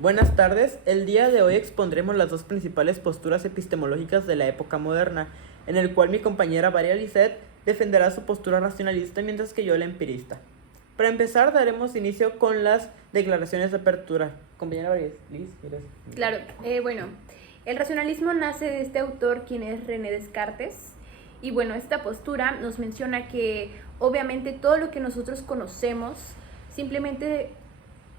Buenas tardes, el día de hoy expondremos las dos principales posturas epistemológicas de la época moderna, en el cual mi compañera María Lisset defenderá su postura racionalista mientras que yo la empirista. Para empezar, daremos inicio con las declaraciones de apertura. Compañera María Liz, ¿quieres? Claro, bueno, el racionalismo nace de este autor, quien es René Descartes, y bueno, esta postura nos menciona que obviamente todo lo que nosotros conocemos, simplemente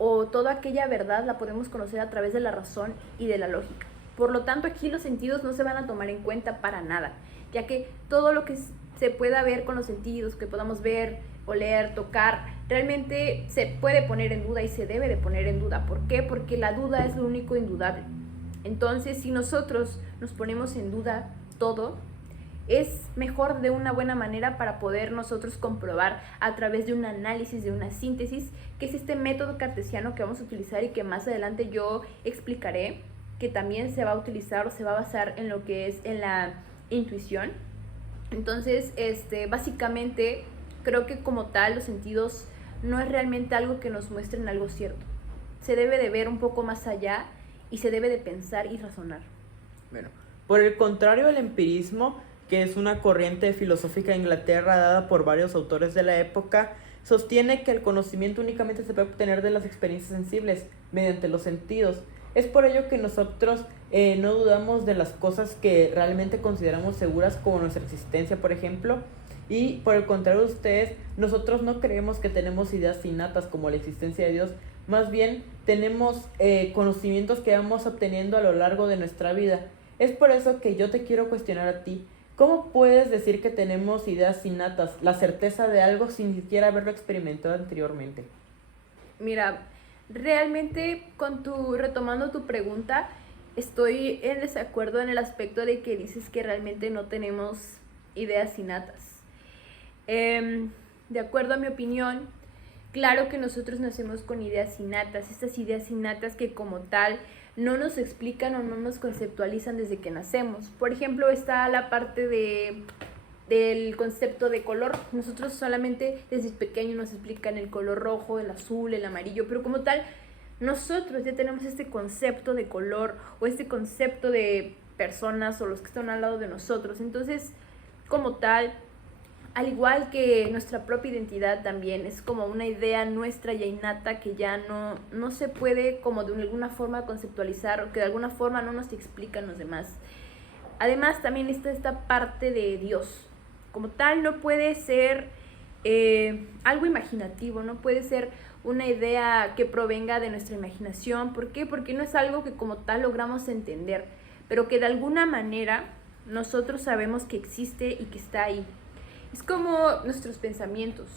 o toda aquella verdad la podemos conocer a través de la razón y de la lógica. Por lo tanto, aquí los sentidos no se van a tomar en cuenta para nada, ya que todo lo que se pueda ver con los sentidos, que podamos ver, oler, tocar, realmente se puede poner en duda y se debe de poner en duda. ¿Por qué? Porque la duda es lo único indudable. Entonces, si nosotros nos ponemos en duda todo, es mejor de una buena manera para poder nosotros comprobar a través de un análisis, de una síntesis, que es este método cartesiano que vamos a utilizar y que más adelante yo explicaré, que también se va a utilizar o se va a basar en lo que es en la intuición. Entonces, básicamente, creo que como tal los sentidos no es realmente algo que nos muestren algo cierto. Se debe de ver un poco más allá y se debe de pensar y razonar. Bueno, por el contrario, el empirismo, que es una corriente filosófica de Inglaterra dada por varios autores de la época, sostiene que el conocimiento únicamente se puede obtener de las experiencias sensibles, mediante los sentidos. Es por ello que nosotros no dudamos de las cosas que realmente consideramos seguras, como nuestra existencia, por ejemplo, y por el contrario de ustedes, nosotros no creemos que tenemos ideas innatas como la existencia de Dios, más bien tenemos conocimientos que vamos obteniendo a lo largo de nuestra vida. Es por eso que yo te quiero cuestionar a ti. ¿Cómo puedes decir que tenemos ideas innatas, la certeza de algo sin siquiera haberlo experimentado anteriormente? Mira, realmente retomando tu pregunta, estoy en desacuerdo en el aspecto de que dices que realmente no tenemos ideas innatas. De acuerdo a mi opinión, claro que nosotros nacemos con ideas innatas, estas ideas innatas que como tal no nos explican o no nos conceptualizan desde que nacemos. Por ejemplo, está la parte del concepto de color. Nosotros solamente desde pequeño nos explican el color rojo, el azul, el amarillo, pero como tal, nosotros ya tenemos este concepto de color o este concepto de personas o los que están al lado de nosotros. Entonces, como tal, al igual que nuestra propia identidad también es como una idea nuestra ya innata que ya no se puede como de alguna forma conceptualizar o que de alguna forma no nos explican los demás. Además también está esta parte de Dios. Como tal no puede ser algo imaginativo, no puede ser una idea que provenga de nuestra imaginación. ¿Por qué? Porque no es algo que como tal logramos entender, pero que de alguna manera nosotros sabemos que existe y que está ahí. Es como nuestros pensamientos.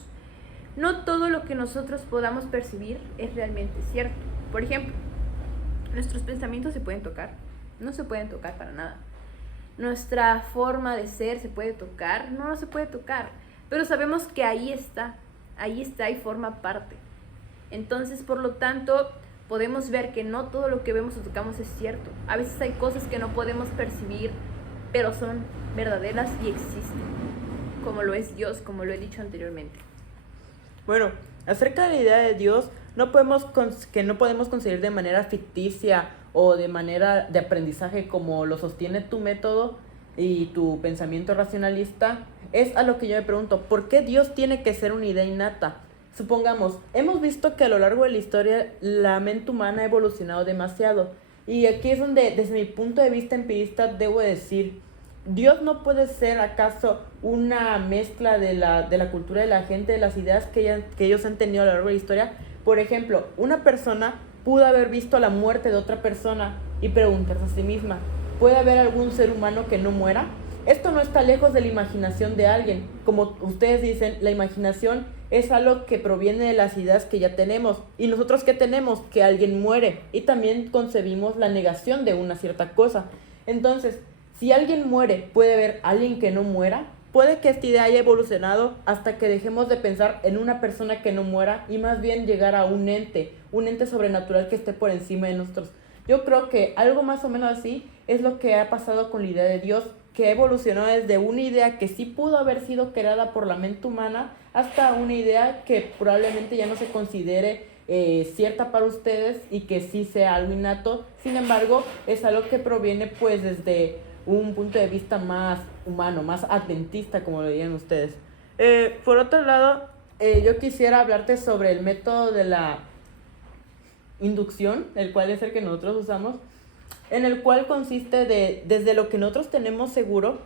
No todo lo que nosotros podamos percibir es realmente cierto. Por ejemplo, nuestros pensamientos se pueden tocar, no se pueden tocar para nada. Nuestra forma de ser se puede tocar, no se puede tocar, pero sabemos que ahí está y forma parte. Entonces, por lo tanto, podemos ver que no todo lo que vemos o tocamos es cierto. A veces hay cosas que no podemos percibir, pero son verdaderas y existen, como lo es Dios, como lo he dicho anteriormente. Bueno, acerca de la idea de Dios, no podemos conseguir de manera ficticia o de manera de aprendizaje como lo sostiene tu método y tu pensamiento racionalista. Es a lo que yo me pregunto, ¿por qué Dios tiene que ser una idea innata? Supongamos, hemos visto que a lo largo de la historia la mente humana ha evolucionado demasiado, y aquí es donde desde mi punto de vista empirista debo decir, Dios no puede ser acaso una mezcla de la cultura de la gente, de las ideas que ellos han tenido a lo largo de la historia. Por ejemplo, una persona pudo haber visto la muerte de otra persona y preguntarse a sí misma, ¿puede haber algún ser humano que no muera? Esto no está lejos de la imaginación de alguien. Como ustedes dicen, la imaginación es algo que proviene de las ideas que ya tenemos. ¿Y nosotros qué tenemos? Que alguien muere. Y también concebimos la negación de una cierta cosa. Entonces, si alguien muere, ¿puede haber alguien que no muera? Puede que esta idea haya evolucionado hasta que dejemos de pensar en una persona que no muera y más bien llegar a un ente sobrenatural que esté por encima de nosotros. Yo creo que algo más o menos así es lo que ha pasado con la idea de Dios, que ha evolucionado desde una idea que sí pudo haber sido creada por la mente humana hasta una idea que probablemente ya no se considere cierta para ustedes y que sí sea algo innato. Sin embargo, es algo que proviene pues desde un punto de vista más humano, más adventista, como lo dirían ustedes. Por otro lado, yo quisiera hablarte sobre el método de la inducción, el cual es el que nosotros usamos, en el cual consiste desde lo que nosotros tenemos seguro,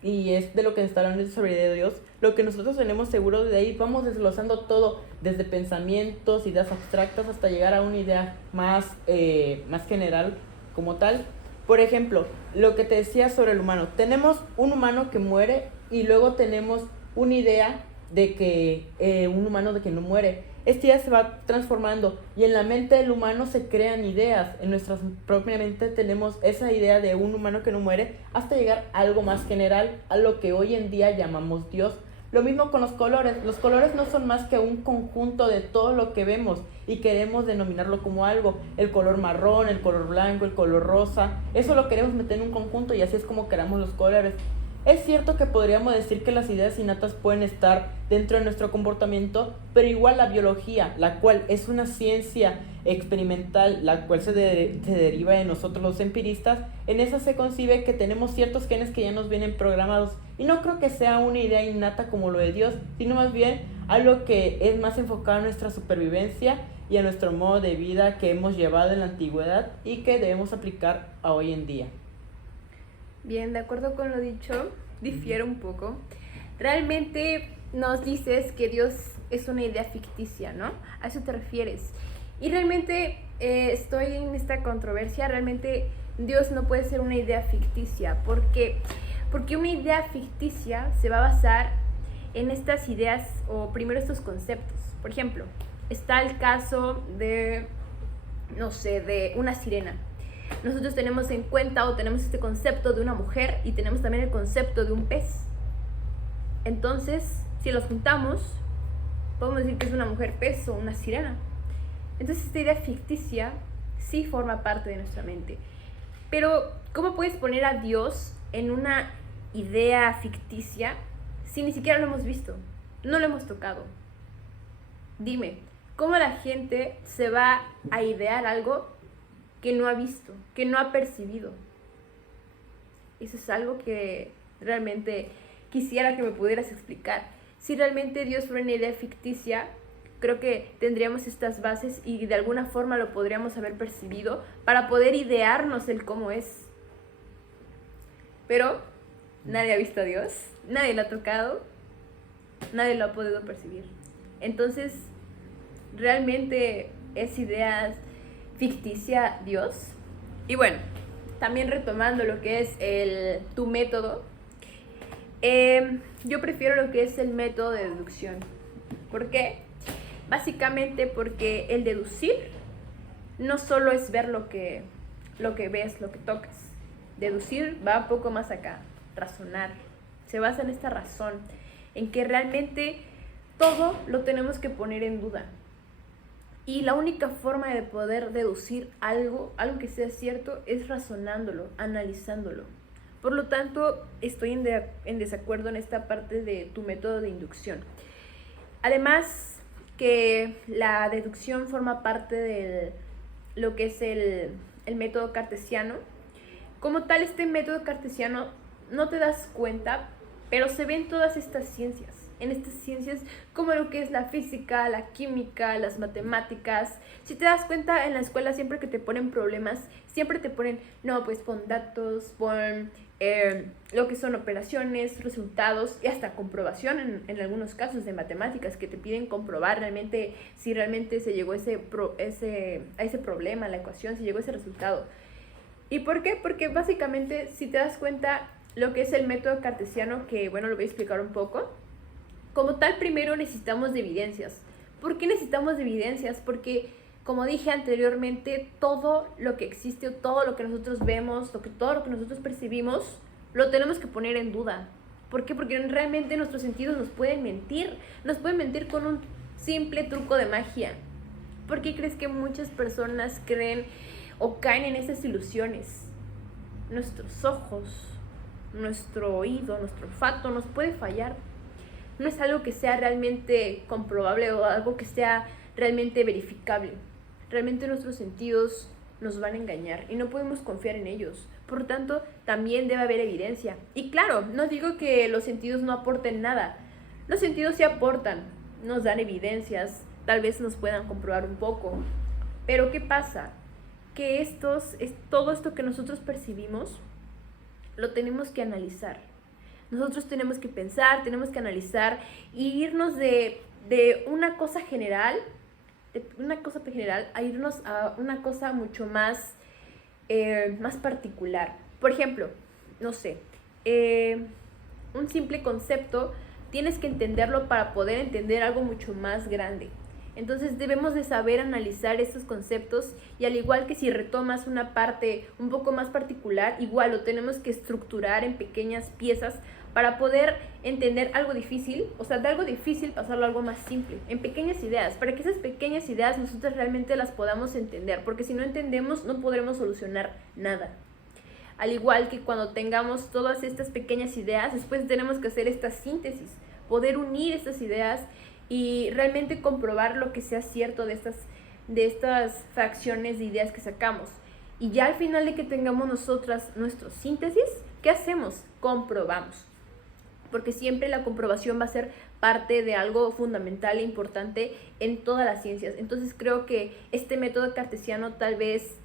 y es de lo que está hablando sobre de Dios, lo que nosotros tenemos seguro, de ahí vamos desglosando todo, desde pensamientos, ideas abstractas, hasta llegar a una idea más general como tal. Por ejemplo, lo que te decía sobre el humano, tenemos un humano que muere y luego tenemos una idea de que un humano de que no muere. Esta idea se va transformando y en la mente del humano se crean ideas. En nuestra propia mente tenemos esa idea de un humano que no muere hasta llegar a algo más general, a lo que hoy en día llamamos Dios. Lo mismo con los colores. Los colores no son más que un conjunto de todo lo que vemos y queremos denominarlo como algo. El color marrón, el color blanco, el color rosa. Eso lo queremos meter en un conjunto y así es como creamos los colores. Es cierto que podríamos decir que las ideas innatas pueden estar dentro de nuestro comportamiento, pero igual la biología, la cual es una ciencia experimental, la cual se deriva de nosotros los empiristas, en esa se concibe que tenemos ciertos genes que ya nos vienen programados. Y no creo que sea una idea innata como lo de Dios, sino más bien algo que es más enfocado a nuestra supervivencia y a nuestro modo de vida que hemos llevado en la antigüedad y que debemos aplicar a hoy en día. Bien, de acuerdo con lo dicho, difiero un poco. Realmente nos dices que Dios es una idea ficticia, ¿no? A eso te refieres. Y realmente estoy en esta controversia. Realmente Dios no puede ser una idea ficticia. ¿Por qué? Porque una idea ficticia se va a basar en estas ideas o primero estos conceptos. Por ejemplo, está el caso de, no sé, de una sirena. Nosotros tenemos en cuenta o tenemos este concepto de una mujer y tenemos también el concepto de un pez. Entonces, si los juntamos, podemos decir que es una mujer pez o una sirena. Entonces, esta idea ficticia sí forma parte de nuestra mente. Pero, ¿cómo puedes poner a Dios en una idea ficticia si ni siquiera lo hemos visto? No lo hemos tocado. Dime, ¿cómo la gente se va a idear algo que no ha visto, que no ha percibido? Eso es algo que realmente quisiera que me pudieras explicar. Si realmente Dios fuera una idea ficticia, creo que tendríamos estas bases y de alguna forma lo podríamos haber percibido para poder idearnos el cómo es. Pero nadie ha visto a Dios, nadie lo ha tocado, nadie lo ha podido percibir. Entonces, realmente es idea ficticia Dios. Y bueno, también retomando lo que es tu método, yo prefiero lo que es el método de deducción. ¿Por qué? Básicamente porque el deducir no solo es ver lo que ves, lo que tocas. Deducir va un poco más acá, razonar. Se basa en esta razón, en que realmente todo lo tenemos que poner en duda. Y la única forma de poder deducir algo que sea cierto, es razonándolo, analizándolo. Por lo tanto, estoy en desacuerdo en esta parte de tu método de inducción. Además, que la deducción forma parte de lo que es el método cartesiano. Como tal, este método cartesiano no te das cuenta, pero se ven todas estas ciencias. En estas ciencias como lo que es la física, la química, las matemáticas. Si te das cuenta, en la escuela siempre que te ponen problemas, siempre te ponen, no, pues pon datos, pon lo que son operaciones, resultados y hasta comprobación en algunos casos de matemáticas que te piden comprobar realmente si realmente se llegó a ese problema, la ecuación, si llegó a ese resultado. ¿Y por qué? Porque básicamente, si te das cuenta, lo que es el método cartesiano, que bueno, lo voy a explicar un poco. Como tal, primero necesitamos de evidencias. ¿Por qué necesitamos de evidencias? Porque, como dije anteriormente, todo lo que existe, todo lo que nosotros vemos, todo lo que nosotros percibimos, lo tenemos que poner en duda. ¿Por qué? Porque realmente nuestros sentidos nos pueden mentir. Nos pueden mentir con un simple truco de magia. ¿Por qué crees que muchas personas creen o caen en esas ilusiones? Nuestros ojos, nuestro oído, nuestro olfato nos puede fallar. No es algo que sea realmente comprobable o algo que sea realmente verificable. Realmente nuestros sentidos nos van a engañar y no podemos confiar en ellos. Por lo tanto, también debe haber evidencia. Y claro, no digo que los sentidos no aporten nada. Los sentidos sí aportan, nos dan evidencias, tal vez nos puedan comprobar un poco. Pero ¿qué pasa? Que todo esto que nosotros percibimos lo tenemos que analizar. Nosotros tenemos que pensar, tenemos que analizar y irnos de una cosa general, a irnos a una cosa mucho más, más particular. Por ejemplo, no sé, un simple concepto, tienes que entenderlo para poder entender algo mucho más grande. Entonces debemos de saber analizar estos conceptos y al igual que si retomas una parte un poco más particular, igual lo tenemos que estructurar en pequeñas piezas para poder entender algo difícil, o sea, de algo difícil pasarlo a algo más simple, en pequeñas ideas, para que esas pequeñas ideas nosotros realmente las podamos entender, porque si no entendemos no podremos solucionar nada. Al igual que cuando tengamos todas estas pequeñas ideas, después tenemos que hacer esta síntesis, poder unir estas ideas y realmente comprobar lo que sea cierto de estas fracciones de ideas que sacamos. Y ya al final de que tengamos nosotras nuestro síntesis, ¿qué hacemos? Comprobamos. Porque siempre la comprobación va a ser parte de algo fundamental e importante en todas las ciencias. Entonces creo que este método cartesiano tal vez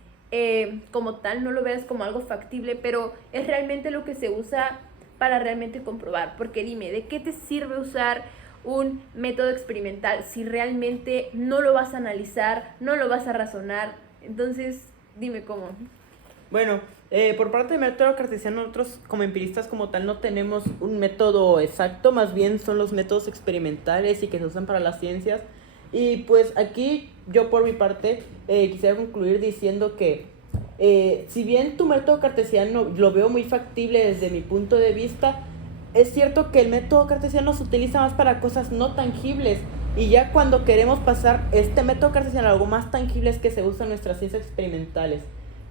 como tal no lo veas como algo factible, pero es realmente lo que se usa para realmente comprobar. Porque dime, ¿de qué te sirve usar un método experimental si realmente no lo vas a analizar, no lo vas a razonar? Entonces, dime cómo. Bueno, por parte del método cartesiano, nosotros como empiristas como tal no tenemos un método exacto, más bien son los métodos experimentales y que se usan para las ciencias. Y pues aquí yo por mi parte quisiera concluir diciendo que si bien tu método cartesiano lo veo muy factible desde mi punto de vista, es cierto que el método cartesiano se utiliza más para cosas no tangibles. Y ya cuando queremos pasar este método cartesiano a algo más tangible es que se usa en nuestras ciencias experimentales.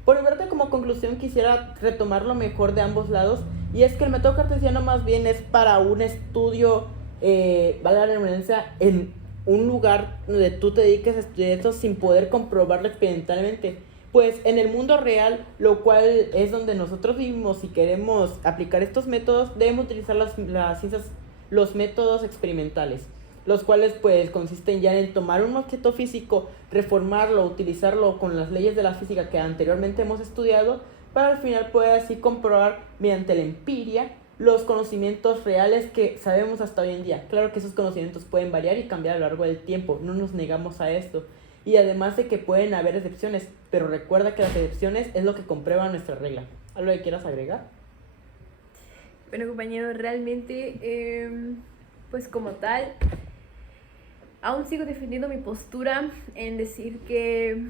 Por mi parte, como conclusión, quisiera retomar lo mejor de ambos lados. Y es que el método cartesiano más bien es para un estudio, vale la redundancia, en un lugar donde tú te dediques a estudiar esto sin poder comprobarlo experimentalmente. Pues en el mundo real, lo cual es donde nosotros vivimos, si queremos aplicar estos métodos, debemos utilizar las ciencias, los métodos experimentales, los cuales pues consisten ya en tomar un objeto físico, reformarlo, utilizarlo con las leyes de la física que anteriormente hemos estudiado, para al final poder así comprobar mediante la empiria los conocimientos reales que sabemos hasta hoy en día. Claro que esos conocimientos pueden variar y cambiar a lo largo del tiempo, no nos negamos a esto. Y además de que pueden haber excepciones, pero recuerda que las excepciones es lo que comprueba nuestra regla. ¿Algo que quieras agregar? Bueno, compañero, realmente, pues como tal, aún sigo defendiendo mi postura en decir que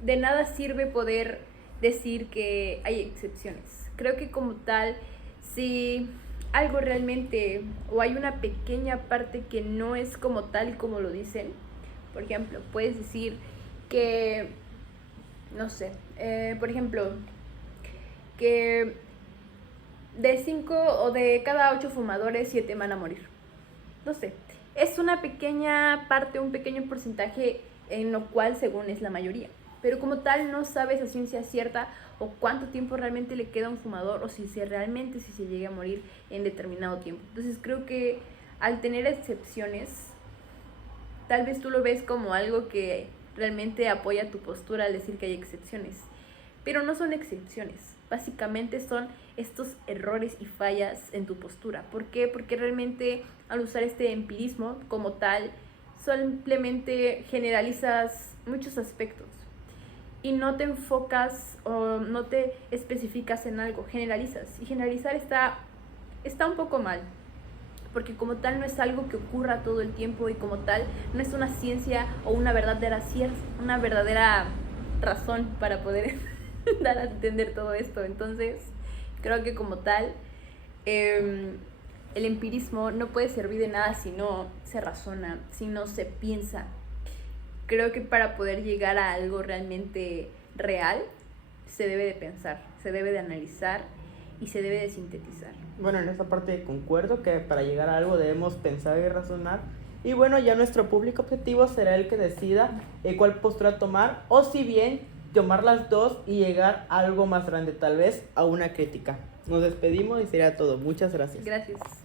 de nada sirve poder decir que hay excepciones. Creo que como tal, si algo realmente, o hay una pequeña parte que no es como tal y como lo dicen, por ejemplo, puedes decir que, no sé, por ejemplo, que de 5 o de cada 8 fumadores, 7 van a morir. No sé, es una pequeña parte, un pequeño porcentaje en lo cual según es la mayoría. Pero como tal no sabes a ciencia cierta o cuánto tiempo realmente le queda a un fumador o si se llega a morir en determinado tiempo. Entonces creo que al tener excepciones, tal vez tú lo ves como algo que realmente apoya tu postura al decir que hay excepciones, pero no son excepciones, básicamente son estos errores y fallas en tu postura. ¿Por qué? Porque realmente al usar este empirismo como tal, simplemente generalizas muchos aspectos y no te enfocas o no te especificas en algo, generalizas, y generalizar está un poco mal. Porque como tal no es algo que ocurra todo el tiempo y como tal no es una ciencia o una verdadera razón para poder dar a entender todo esto. Entonces creo que como tal el empirismo no puede servir de nada si no se razona, si no se piensa. Creo que para poder llegar a algo realmente real se debe de pensar, se debe de analizar y se debe de sintetizar. Bueno, en esta parte concuerdo que para llegar a algo debemos pensar y razonar. Y bueno, ya nuestro público objetivo será el que decida cuál postura tomar, o si bien tomar las dos y llegar a algo más grande, tal vez a una crítica. Nos despedimos y sería todo. Muchas gracias. Gracias.